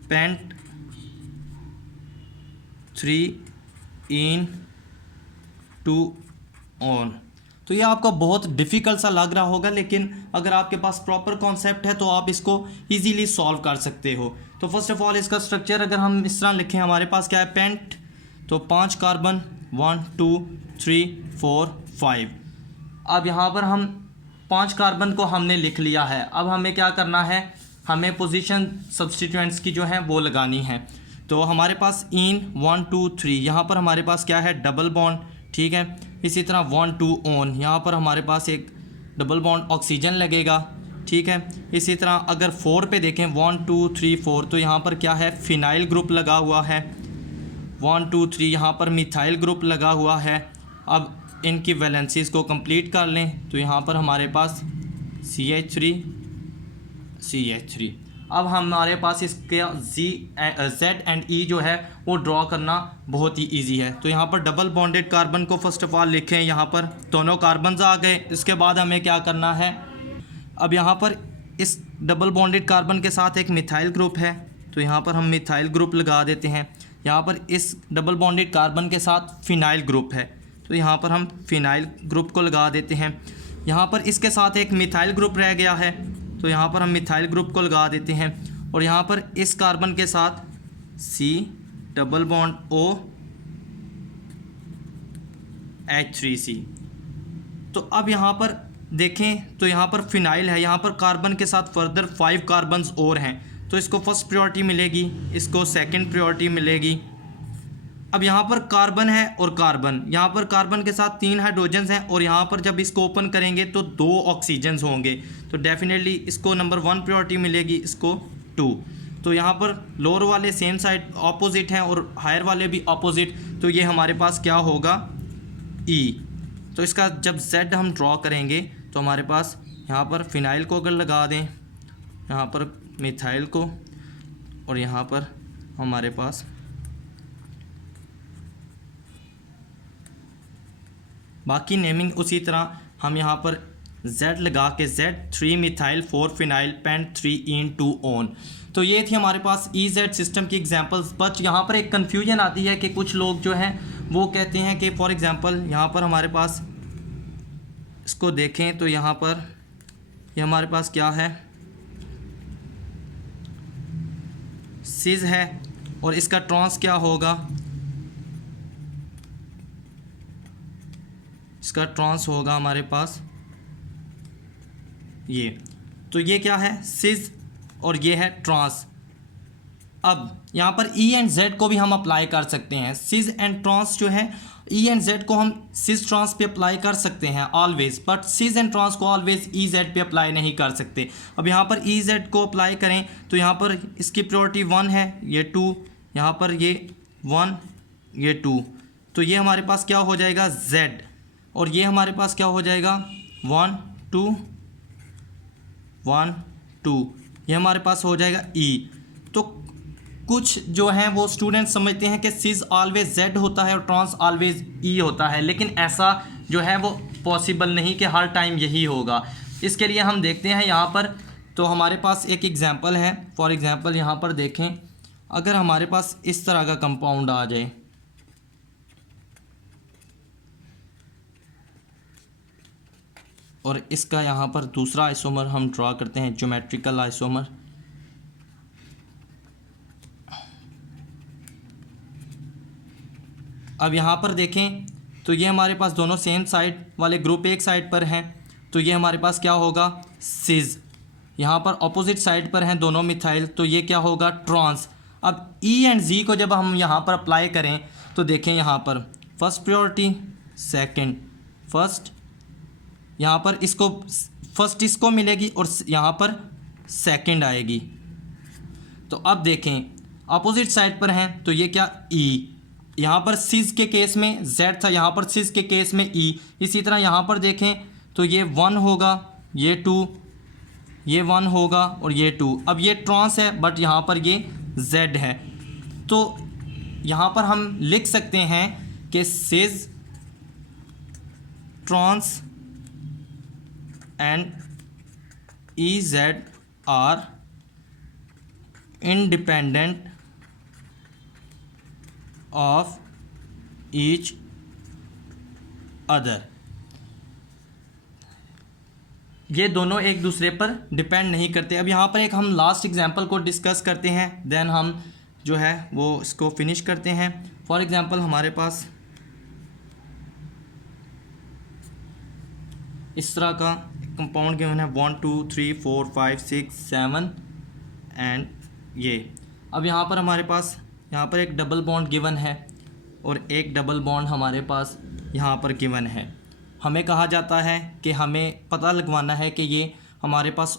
pent 3 en 2 one. तो ये आपको बहुत डिफ़िकल्ट सा लग रहा होगा लेकिन अगर आपके पास प्रॉपर कॉन्सेप्ट है तो आप इसको इजीली सॉल्व कर सकते हो। तो फर्स्ट ऑफ ऑल इसका स्ट्रक्चर अगर हम इस तरह लिखें, हमारे पास क्या है, पेंट। तो 5 कार्बन 1 2 3 4 5। अब यहाँ पर हम 5 कार्बन को हमने लिख लिया है। अब हमें क्या करना है, हमें पोजीशन सब्स्टिट्यूएंट्स की जो है वो लगानी है। तो हमारे पास इन 1 2 3, यहाँ पर हमारे पास क्या है, डबल बॉन्ड, ठीक है। इसी तरह 1 2 ऑन, यहाँ पर हमारे पास एक डबल बॉन्ड ऑक्सीजन लगेगा, ठीक है। इसी तरह अगर 4 पे देखें 1 2 3 4 तो यहाँ पर क्या है, फिनाइल ग्रुप लगा हुआ है। 1 2 3 यहाँ पर मिथाइल ग्रुप लगा हुआ है। अब इनकी वैलेंसीज को कंप्लीट कर लें तो यहाँ पर हमारे पास CH3 CH3। अब हमारे पास इसके Z एंड E जो है वो ड्रॉ करना बहुत ही इजी है। तो यहाँ पर डबल बॉन्डेड कार्बन को फर्स्ट ऑफ ऑल लिखें, यहाँ पर दोनों कार्बन्स आ गए। इसके बाद हमें क्या करना है, अब यहाँ पर इस डबल बॉन्डेड कार्बन के साथ एक मिथाइल ग्रुप है तो यहाँ पर हम मिथाइल ग्रुप लगा देते हैं। यहाँ पर इस डबल बॉन्डेड कार्बन के साथ फिनाइल ग्रुप है तो यहाँ पर हम फिनाइल ग्रुप को लगा देते हैं। यहाँ पर इसके साथ एक मिथाइल ग्रुप रह गया है तो यहाँ पर हम मिथाइल ग्रुप को लगा देते हैं। और यहाँ पर इस कार्बन के साथ C double bond O H3C। तो अब यहाँ पर देखें तो यहाँ पर फिनाइल है, यहाँ पर कार्बन के साथ फर्दर 5 कार्बन्स और हैं तो इसको फर्स्ट प्रायोरिटी मिलेगी, इसको सेकंड प्रायोरिटी मिलेगी। अब यहाँ पर कार्बन है और कार्बन, यहाँ पर कार्बन के साथ 3 हाइड्रोजन्स हैं और यहाँ पर जब इसको ओपन करेंगे तो 2 ऑक्सीजन्स होंगे तो डेफिनेटली इसको नंबर 1 प्रायोरिटी मिलेगी, इसको 2। तो यहाँ पर लोअर वाले सेम साइड ऑपोजिट हैं और हायर वाले भी ऑपोजिट, तो ये हमारे पास क्या होगा, E। तो इसका जब Z हम ड्रॉ करेंगे तो हमारे पास यहाँ पर फिनाइल को अगर लगा दें, यहाँ पर मिथाइल को, और यहाँ पर हमारे पास बाकी नेमिंग उसी तरह हम यहाँ पर Z लगा के Z 3 methyl 4 phenyl pent 3 en 2 one. तो ये थी हमारे पास EZ सिस्टम की एग्जांपल्स। बट यहाँ पर एक कन्फ्यूजन आती है कि कुछ लोग जो हैं वो कहते हैं कि फॉर एग्जांपल यहाँ पर हमारे पास इसको देखें तो यहाँ पर ये हमारे पास क्या है, सिज है और इसका ट्रांस क्या होगा, इसका ट्रांस होगा हमारे पास ये। तो ये क्या है, सिज, और ये है ट्रांस। अब यहाँ पर E एंड Z को भी हम अप्लाई कर सकते हैं। सिज एंड ट्रांस जो है ई एंड जेड को हम सिस ट्रांस पे अप्लाई कर सकते हैं always, but cis and trans को ऑलवेज ई जेड पे अप्लाई नहीं कर सकते। अब यहाँ पर ई जेड को अप्लाई करें तो यहाँ पर इसकी प्रायोरिटी 1 है, ये 2, यहाँ पर ये 1, ये 2, तो ये हमारे पास क्या हो जाएगा z, और ये हमारे पास क्या हो जाएगा 1 2 1 2, ये हमारे पास हो जाएगा e। तो कुछ जो हैं वो स्टूडेंट समझते हैं कि सिस ऑलवेज z होता है और ट्रांस ऑलवेज e होता है, लेकिन ऐसा जो है वो पॉसिबल नहीं कि हर टाइम यही होगा। इसके लिए हम देखते हैं यहाँ पर, तो हमारे पास एक एग्जांपल है। फॉर एग्जांपल यहाँ पर देखें, अगर हमारे पास इस तरह का कंपाउंड आ जाए, और इसका यहाँ पर दूसरा आइसोमर हम ड्रा करते हैं, ज्योमेट्रिकल आइसोमर। अब यहाँ पर देखें तो ये हमारे पास दोनों सेम साइड वाले ग्रुप एक साइड पर हैं, तो ये हमारे पास क्या होगा सिस। यहाँ पर ऑपोजिट साइड पर हैं दोनों मिथाइल, तो ये क्या होगा ट्रांस। अब ई एंड जी को जब हम यहाँ पर अप्लाई करें तो देखें यहाँ पर फर्स्ट प्रायोरिटी, सेकंड, फर्स्ट, यहाँ पर इसको फर्स्ट इसको मिलेगी और यहाँ पर सेकंड आएगी। तो अब देखें अपोजिट साइड पर हैं तो ये क्या ई, यहाँ पर सिस के केस में z था, यहाँ पर सिस के केस में e। इसी तरह यहाँ पर देखें तो ये 1 होगा, ये 2, ये 1 होगा और ये 2। अब ये ट्रांस है बट यहाँ पर ये z है, तो यहाँ पर हम लिख सकते हैं कि cis trans and EZ are independent of each other. ये दोनों एक दूसरे पर डिपेंड नहीं करते। अब यहाँ पर एक हम लास्ट एग्जांपल को डिस्कस करते हैं, देन हम जो है वो इसको फिनिश करते हैं। फॉर एग्जांपल हमारे पास इस तरह का कंपाउंड गिवन है 1 2 3 4 5 6 7 एंड ये। अब यहाँ पर हमारे पास यहाँ पर एक डबल बॉन्ड गिवन है और एक डबल बॉन्ड हमारे पास यहाँ पर गिवन है। हमें कहा जाता है कि हमें पता लगवाना है कि ये हमारे पास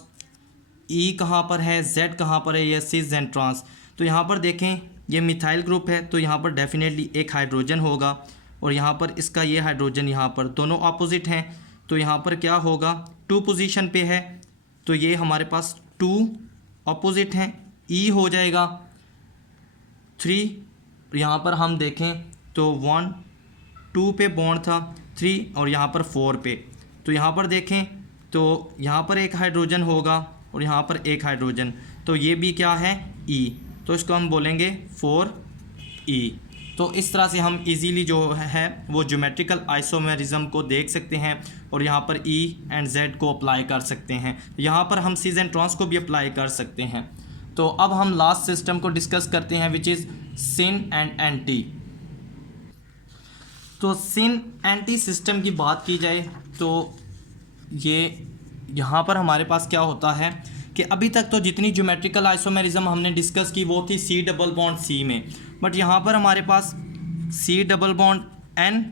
E कहाँ पर है, Z कहाँ पर है, ये सिस एंड ट्रांस। तो यहाँ पर देखें ये मिथाइल ग्रुप है, तो यहाँ पर डेफिनेटली एक हाइड्रोजन होगा और यहाँ पर इसका ये हाइड्रोजन यहाँ पर, दोनों अपोजिट हैं, तो यहाँ पर क्या होगा 2 पोजीशन पे है, तो ये हमारे पास 2 अपोजिट हैं, E हो जाएगा 3। यहाँ पर हम देखें तो 1 2 पे बॉन्ड था, 3 और यहाँ पर 4 पे, तो यहाँ पर देखें तो यहाँ पर एक हाइड्रोजन होगा और यहाँ पर एक हाइड्रोजन, तो ये भी क्या है E, तो इसको हम बोलेंगे 4E। तो इस तरह से हम इजीली जो है वो ज्योमेट्रिकल आइसोमेरिज्म को देख सकते हैं और यहाँ पर E एंड Z को अप्लाई कर सकते हैं। यहाँ पर हम सिस एंड ट्रांस को भी अप्लाई कर सकते हैं। तो अब हम लास्ट सिस्टम को डिस्कस करते हैं which is syn and anti. तो सिन एंटी सिस्टम की बात की जाए तो ये यहाँ पर हमारे पास क्या होता है कि अभी तक तो जितनी ज्योमेट्रिकल आइसोमेरिज्म हमने डिस्कस की वो थी C डबल बॉन्ड C में, बट यहाँ पर हमारे पास C डबल बॉन्ड N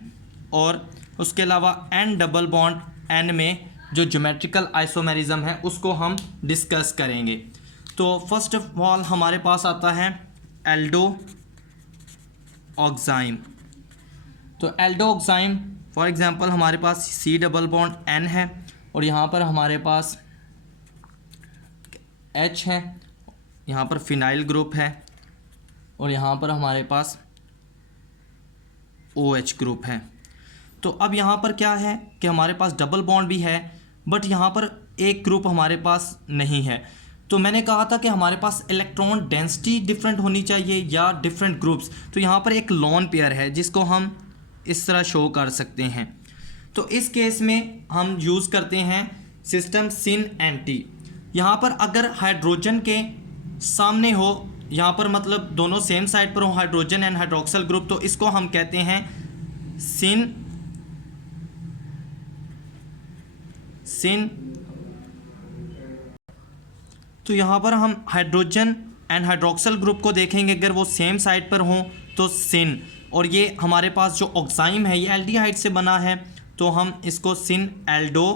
और उसके अलावा N डबल बॉन्ड N में जो ज्योमेट्रिकल आइसोमेरिज्म है उसको हम डिस्कस करेंगे। तो फर्स्ट ऑफ ऑल हमारे पास आता है एल्डो ऑक्साइम। तो एल्डो ऑक्साइम फॉर एग्जांपल हमारे पास C डबल बॉन्ड N है और यहाँ पर हमारे पास H है, यहाँ पर फिनाइल ग्रुप है और यहाँ पर हमारे पास OH ग्रुप है। तो अब यहाँ पर क्या है कि हमारे पास डबल बॉन्ड भी है बट यहाँ पर एक ग्रुप हमारे पास नहीं है। तो मैंने कहा था कि हमारे पास इलेक्ट्रॉन डेंसिटी डिफरेंट होनी चाहिए या डिफरेंट ग्रुप्स, तो यहाँ पर एक लोन पेयर है जिसको हम इस तरह शो कर सकते हैं। तो इस केस में हम यूज़ करते हैं सिस्टम सिन एंटी। यहाँ पर अगर हाइड्रोजन के सामने हो, यहाँ पर मतलब दोनों सेम साइड पर हो हाइड्रोजन एंड हाइड्रोक्सिल ग्रुप, तो इसको हम कहते हैं सिन तो यहाँ पर हम हाइड्रोजन एंड हाइड्रोक्सिल ग्रुप को देखेंगे, अगर वो सेम साइड पर हों तो सिन, और ये हमारे पास जो ऑक्साइम है ये एल्डिहाइड से बना है, तो हम इसको सिन एल्डो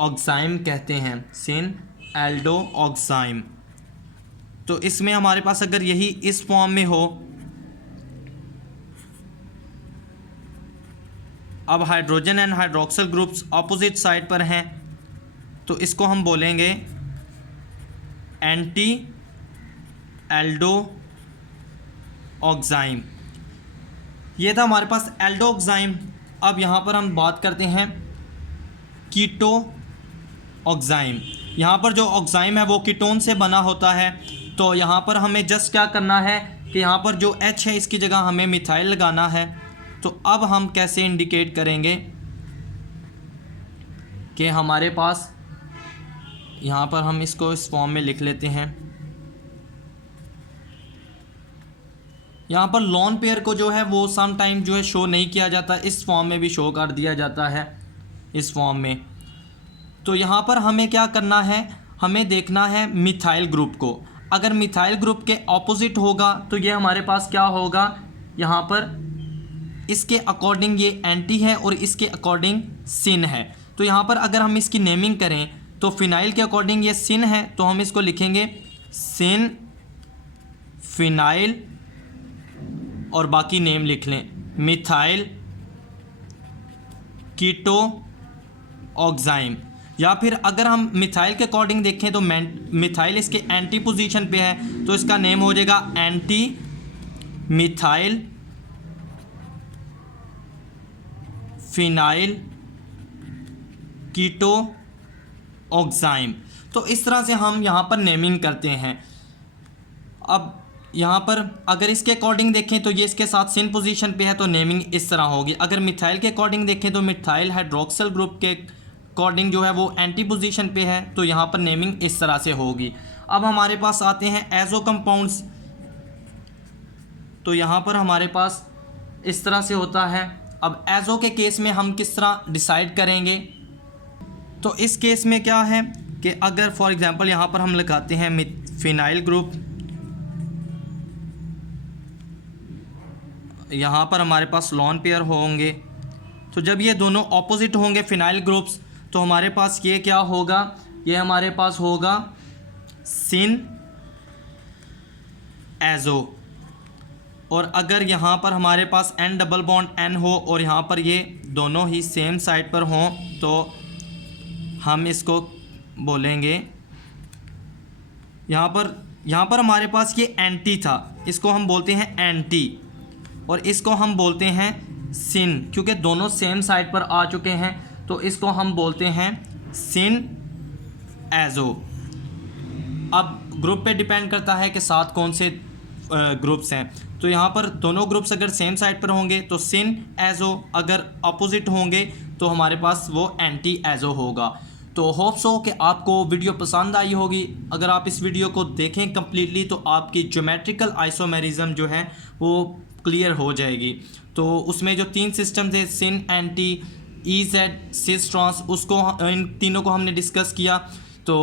ऑक्साइम कहते हैं, सिन एल्डो ऑक्साइम। तो इसमें हमारे पास अगर यही इस फॉर्म में हो, अब hydrogen and hydroxyl groups opposite side पर हैं, तो इसको हम बोलेंगे एंटी एल्डो ऑक्साइम। ये था हमारे पास एल्डो ऑक्साइम। अब यहाँ पर हम बात करते हैं कीटो ऑक्साइम। यहाँ पर जो ऑक्साइम है वो कीटोन से बना होता है, तो यहाँ पर हमें जस्ट क्या करना है कि यहाँ पर जो H है इसकी जगह हमें मिथाइल लगाना है। तो अब हम कैसे इंडिकेट करेंगे कि हमारे पास, यहाँ पर हम इसको इस फॉर्म में लिख लेते हैं। यहाँ पर लॉन पेयर को जो है वो सम टाइम जो है शो नहीं किया जाता, इस फॉर्म में भी शो कर दिया जाता है, इस फॉर्म में। तो यहाँ पर हमें क्या करना है, हमें देखना है मिथाइल ग्रुप को। अगर मिथाइल ग्रुप के ऑपोजिट होगा तो ये हमारे पास क्या होगा, यहाँ पर इसके अकॉर्डिंग ये एंटी है और इसके अकॉर्डिंग सिन है। तो यहाँ पर अगर हम इसकी नेमिंग करें तो फिनाइल के अकॉर्डिंग ये सिन है, तो हम इसको लिखेंगे सिन फिनाइल और बाकी नेम लिख लें मिथाइल कीटो ऑक्साइम। या फिर अगर हम मिथाइल के अकॉर्डिंग देखें तो मिथाइल इसके एंटी पोजीशन पे है, तो इसका नेम हो जाएगा एंटी मिथाइल फिनाइल कीटो ऑक्साइम। तो इस तरह से हम यहाँ पर नेमिंग करते हैं। अब यहाँ पर अगर इसके अकॉर्डिंग देखें तो ये इसके साथ सिन पोजीशन पे है, तो नेमिंग इस तरह होगी। अगर मिथाइल के अकॉर्डिंग देखें तो मिथाइल हाइड्रोक्सिल ग्रुप के अकॉर्डिंग जो है वो एंटी पोजीशन पे है, तो यहाँ पर नेमिंग इस तरह से होगी। अब हमारे पास आते हैं एजो कंपाउंड्स। तो यहाँ पर हमारे पास इस तरह से होता है। अब एजो के केस में हम किस तरह डिसाइड करेंगे, तो इस केस में क्या है कि अगर फॉर एग्जांपल यहाँ पर हम लगाते हैं फिनाइल ग्रुप, यहाँ पर हमारे पास लॉन पेयर होंगे, तो जब ये दोनों ऑपोजिट होंगे फिनाइल ग्रुप्स, तो हमारे पास ये क्या होगा, ये हमारे पास होगा सिन एजो। और अगर यहाँ पर हमारे पास N डबल बॉन्ड N हो और यहाँ पर ये दोनों ही सेम साइड पर हों, तो हम इसको बोलेंगे, यहाँ पर हमारे पास ये एंटी था, इसको हम बोलते हैं एंटी, और इसको हम बोलते हैं सिन, क्योंकि दोनों सेम साइड पर आ चुके हैं, तो इसको हम बोलते हैं सिन एजो। अब ग्रुप पे डिपेंड करता है कि साथ कौन से ग्रुप्स हैं। तो यहाँ पर दोनों ग्रुप्स अगर सेम साइड पर होंगे तो सिन एजो, अगर अपोजिट होंगे तो हमारे पास वो एंटी एजो होगा। तो होप सो कि आपको वीडियो पसंद आई होगी। अगर आप इस वीडियो को देखें कम्प्लीटली तो आपकी ज्योमेट्रिकल आइसोमेरिज्म जो है वो क्लियर हो जाएगी। तो उसमें जो 3 सिस्टम थे, सिन, एंटी, EZ, सिस, ट्रांस, उसको इन तीनों को हमने डिस्कस किया। तो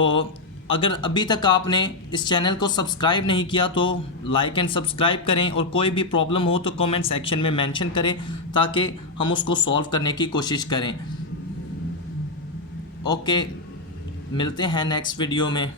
अगर अभी तक आपने इस चैनल को सब्सक्राइब नहीं किया तो लाइक एंड सब्सक्राइब करें, और कोई भी प्रॉब्लम हो तो कमेंट सेक्शन में मेंशन करें ताकि हम उसको सॉल्व करने की कोशिश करें। ओके, मिलते हैं नेक्स्ट वीडियो में।